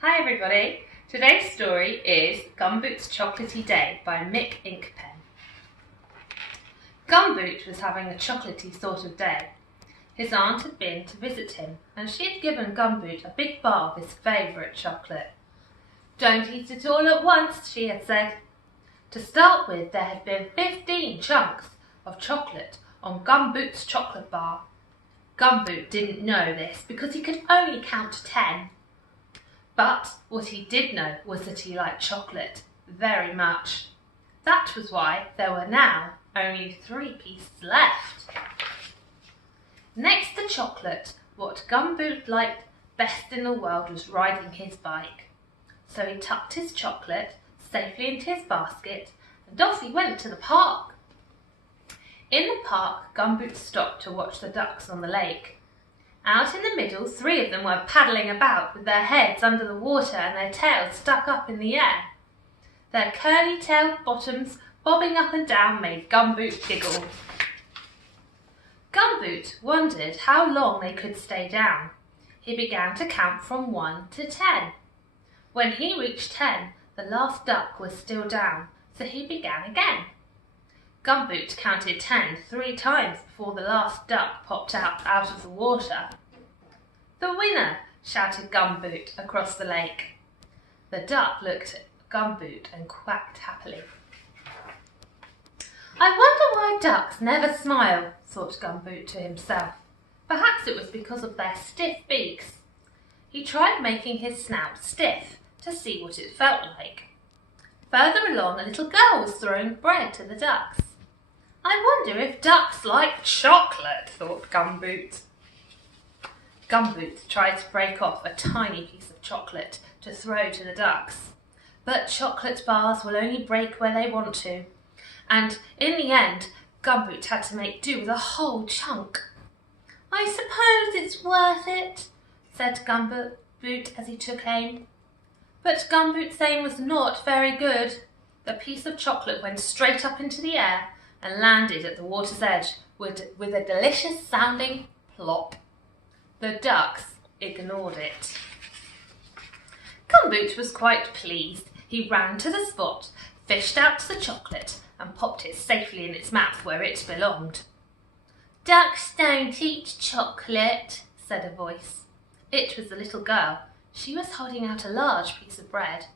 Hi everybody! Today's story is Gumboot's Chocolatey Day by Mick, Inkpen. Gumboot was having a chocolatey sort of day. His aunt had been to visit him and she had given Gumboot a big bar of his favourite chocolate. "Don't eat it all at once," she had said. To start with, there had been 15 chunks of chocolate on Gumboot's chocolate bar. Gumboot didn't know this because he could only count to 10. But what he did know was that he liked chocolate very much. That was why there were now only 3 pieces left. Next to chocolate, what Gumboot liked best in the world was riding his bike. So he tucked his chocolate safely into his basket and off he went to the park. In the park, Gumboot stopped to watch the ducks on the lake. Out in the middle, 3 of them were paddling about with their heads under the water and their tails stuck up in the air. Their curly-tailed bottoms bobbing up and down made Gumboot giggle. Gumboot wondered how long they could stay down. He began to count from 1 to 10. When he reached 10, the last duck was still down, so he began again. Gumboot counted 10 3 times before the last duck popped out of the water. "The winner!" shouted Gumboot across the lake. The duck looked at Gumboot and quacked happily. "I wonder why ducks never smile," thought Gumboot to himself. Perhaps it was because of their stiff beaks. He tried making his snout stiff to see what it felt like. Further along, a little girl was throwing bread to the ducks. "I wonder if ducks like chocolate," thought Gumboot. Gumboot tried to break off a tiny piece of chocolate to throw to the ducks. But chocolate bars will only break where they want to, and in the end, Gumboot had to make do with a whole chunk. "I suppose it's worth it," said Gumboot as he took aim. But Gumboot's aim was not very good. The piece of chocolate went straight up into the air and landed at the water's edge with a delicious sounding plop. The ducks ignored it. Gumboot was quite pleased. He ran to the spot, fished out the chocolate and popped it safely in its mouth where it belonged. "Ducks don't eat chocolate," said a voice. It was the little girl. She was holding out a large piece of bread.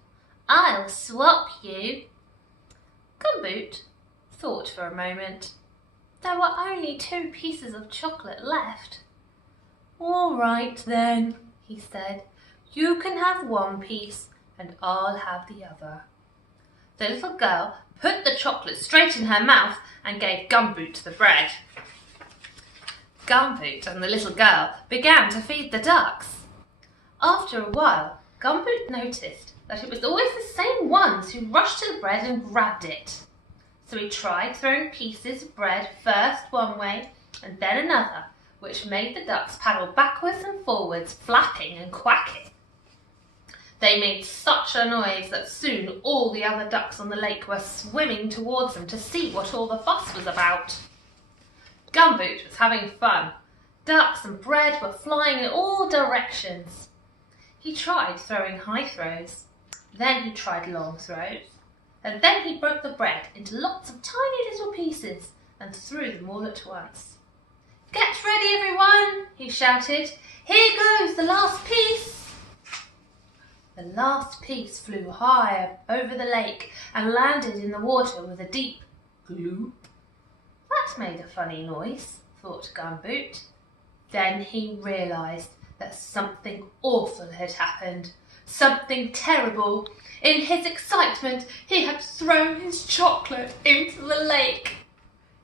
"I'll swap you." Gumboot thought for a moment. There were only 2 pieces of chocolate left. "All right then," he said. "You can have 1 piece and I'll have the other." The little girl put the chocolate straight in her mouth and gave Gumboot the bread. Gumboot and the little girl began to feed the ducks. After a while, Gumboot noticed that it was always the same ones who rushed to the bread and grabbed it. So he tried throwing pieces of bread first one way and then another, which made the ducks paddle backwards and forwards, flapping and quacking. They made such a noise that soon all the other ducks on the lake were swimming towards them to see what all the fuss was about. Gumboot was having fun. Ducks and bread were flying in all directions. He tried throwing high throws, then he tried long throws, and then he broke the bread into lots of tiny little pieces and threw them all at once. "Get ready, everyone," he shouted. "Here goes the last piece." The last piece flew high over the lake and landed in the water with a deep gloop. That made a funny noise, thought Gumboot. Then he realised that something awful had happened. Something terrible. In his excitement, he had thrown his chocolate into the lake.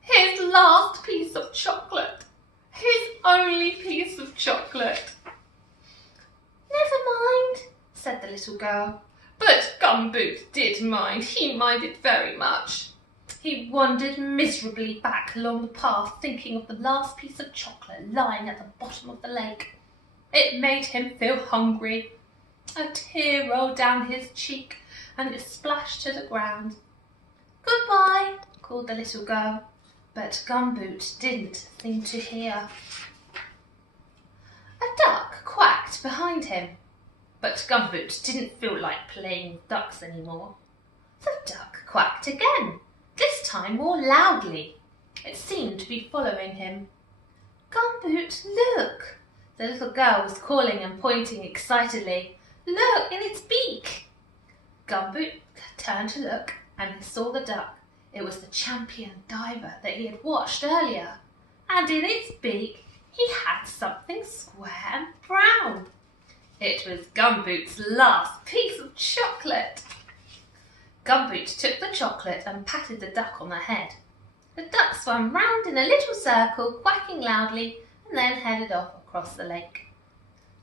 His last piece of chocolate. His only piece of chocolate. "Never mind," said the little girl. But Gumboot did mind. He minded very much. He wandered miserably back along the path, thinking of the last piece of chocolate lying at the bottom of the lake. It made him feel hungry. A tear rolled down his cheek and it splashed to the ground. "Goodbye," called the little girl. But Gumboot didn't seem to hear. A duck quacked behind him. But Gumboot didn't feel like playing with ducks anymore. The duck quacked again, this time more loudly. It seemed to be following him. "Gumboot, look!" The little girl was calling and pointing excitedly. "Look, in its beak!" Gumboot turned to look and he saw the duck. It was the champion diver that he had watched earlier. And in its beak he had something square and brown. It was Gumboot's last piece of chocolate. Gumboot took the chocolate and patted the duck on the head. The duck swam round in a little circle, quacking loudly, and then headed off across the lake.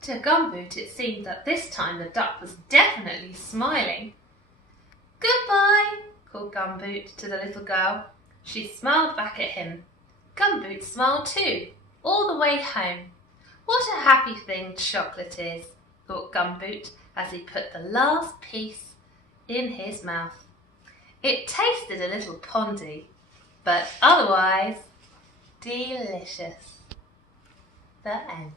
To Gumboot it seemed that this time the duck was definitely smiling. "Goodbye," called Gumboot to the little girl. She smiled back at him. Gumboot smiled too, all the way home. What a happy thing chocolate is, thought Gumboot as he put the last piece in his mouth. It tasted a little pondy, but otherwise delicious. The end.